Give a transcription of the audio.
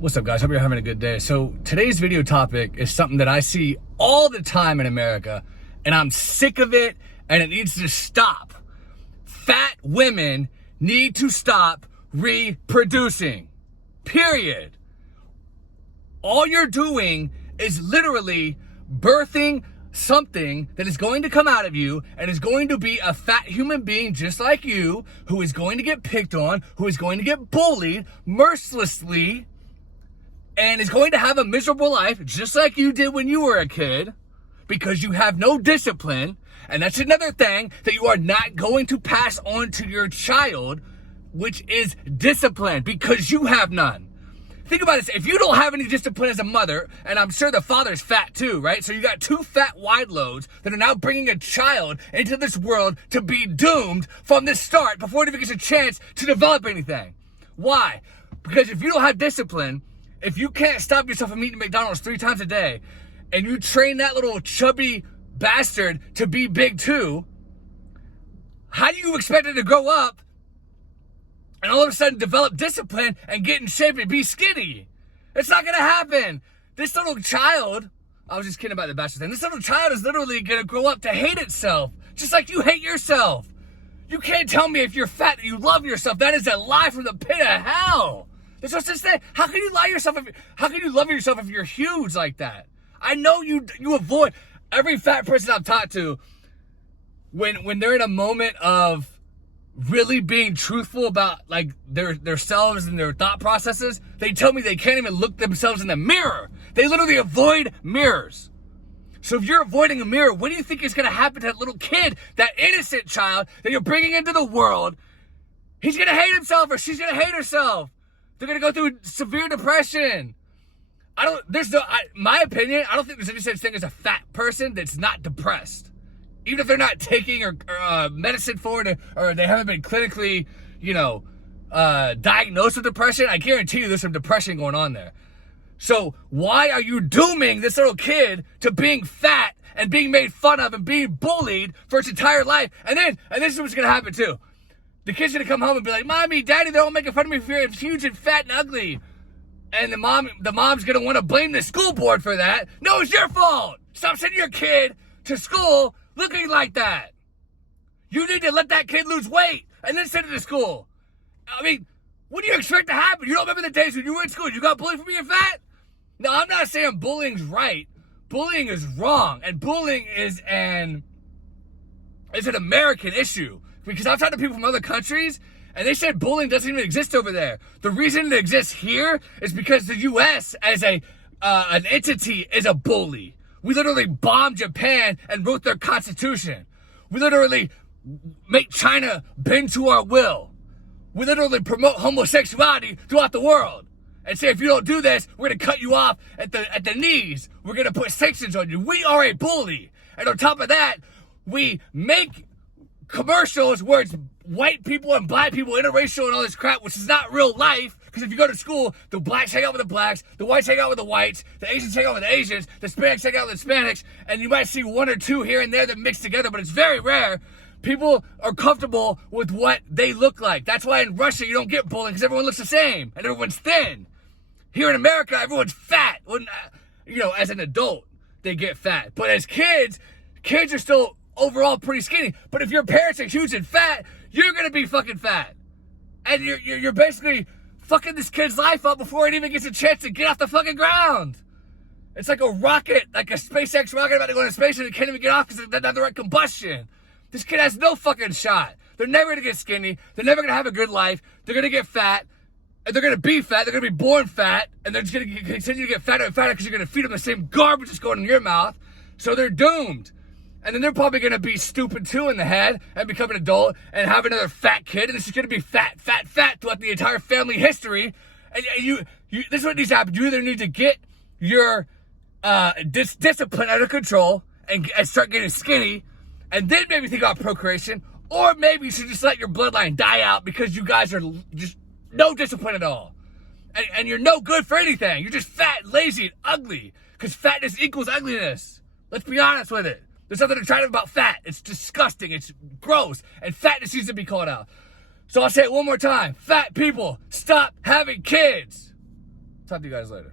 What's up, guys? Hope you're having a good day. So today's video topic is something that I see all the time in America, and I'm sick of it, and it needs to stop. Fat women need to stop reproducing. Period. All you're doing is literally birthing something that is going to come out of you and is going to be a fat human being just like you, who is going to get picked on, who is going to get bullied mercilessly, and is going to have a miserable life just like you did when you were a kid, because you have no discipline. And that's another thing that you are not going to pass on to your child, which is discipline, because you have none. Think about this. If you don't have any discipline as a mother, and I'm sure the father's fat too, right? So you got two fat wide loads that are now bringing a child into this world to be doomed from the start before it even gets a chance to develop anything. Why? Because if you don't have discipline, if you can't stop yourself from eating McDonald's 3 times a day, and you train that little chubby bastard to be big too, how do you expect it to grow up and all of a sudden develop discipline and get in shape and be skinny? It's not gonna happen. This little child, I was just kidding about the bastard thing. This little child is literally gonna grow up to hate itself, just like you hate yourself. You can't tell me if you're fat that you love yourself. That is a lie from the pit of hell. There's no such thing. How can you lie yourself? How can you love yourself if you're huge like that? I know you avoid every fat person I've talked to when they're in a moment of really being truthful about like their selves and their thought processes. They tell me they can't even look themselves in the mirror. They literally avoid mirrors. So if you're avoiding a mirror, what do you think is going to happen to that little kid, that innocent child that you're bringing into the world? He's going to hate himself, or she's going to hate herself. They're going to go through severe depression. My opinion, I don't think there's any such thing as a fat person that's not depressed. Even if they're not taking or medicine for it, or they haven't been clinically, diagnosed with depression, I guarantee you there's some depression going on there. So why are you dooming this little kid to being fat and being made fun of and being bullied for its entire life? And this is what's going to happen too. The kid's going to come home and be like, Mommy, Daddy, they're all making fun of me for being huge and fat and ugly. And the mom's going to want to blame the school board for that. No, it's your fault. Stop sending your kid to school looking like that. You need to let that kid lose weight and then send it to school. I mean, what do you expect to happen? You don't remember the days when you were in school, you got bullied for being fat? No, I'm not saying bullying's right. Bullying is wrong. And bullying is an American issue. Because I've talked to people from other countries, and they said bullying doesn't even exist over there. The reason it exists here is because the U.S. as an entity is a bully. We literally bombed Japan and wrote their constitution. We literally make China bend to our will. We literally promote homosexuality throughout the world and say, if you don't do this, we're going to cut you off at the knees. We're going to put sanctions on you. We are a bully. And on top of that, we make commercials where it's white people and black people, interracial and all this crap, which is not real life. Because if you go to school, the blacks hang out with the blacks, the whites hang out with the whites, the Asians hang out with the Asians, the Hispanics hang out with the Hispanics, and you might see one or two here and there that mix together, but it's very rare. People are comfortable with what they look like. That's why in Russia you don't get bullying, because everyone looks the same and everyone's thin. Here in America, everyone's fat. When, as an adult, they get fat. But as kids are still overall pretty skinny. But if your parents are huge and fat, you're gonna be fucking fat. And you're basically fucking this kid's life up before it even gets a chance to get off the fucking ground. It's like a rocket, like a SpaceX rocket about to go into space, and it can't even get off because it's not the right combustion. This kid has no fucking shot. They're never gonna get skinny. They're never gonna have a good life. They're gonna get fat. And they're gonna be fat. They're gonna be born fat. And they're just gonna continue to get fatter and fatter because you're gonna feed them the same garbage that's going in your mouth. So they're doomed. And then they're probably going to be stupid too in the head and become an adult and have another fat kid. And it's just going to be fat, fat, fat throughout the entire family history. And this is what needs to happen. You either need to get your discipline under control and start getting skinny, and then maybe think about procreation. Or maybe you should just let your bloodline die out because you guys are just no discipline at all. And you're no good for anything. You're just fat, lazy, and ugly. Because fatness equals ugliness. Let's be honest with it. There's nothing attractive about fat. It's disgusting. It's gross. And fatness needs to be called out. So I'll say it one more time. Fat people, stop having kids. Talk to you guys later.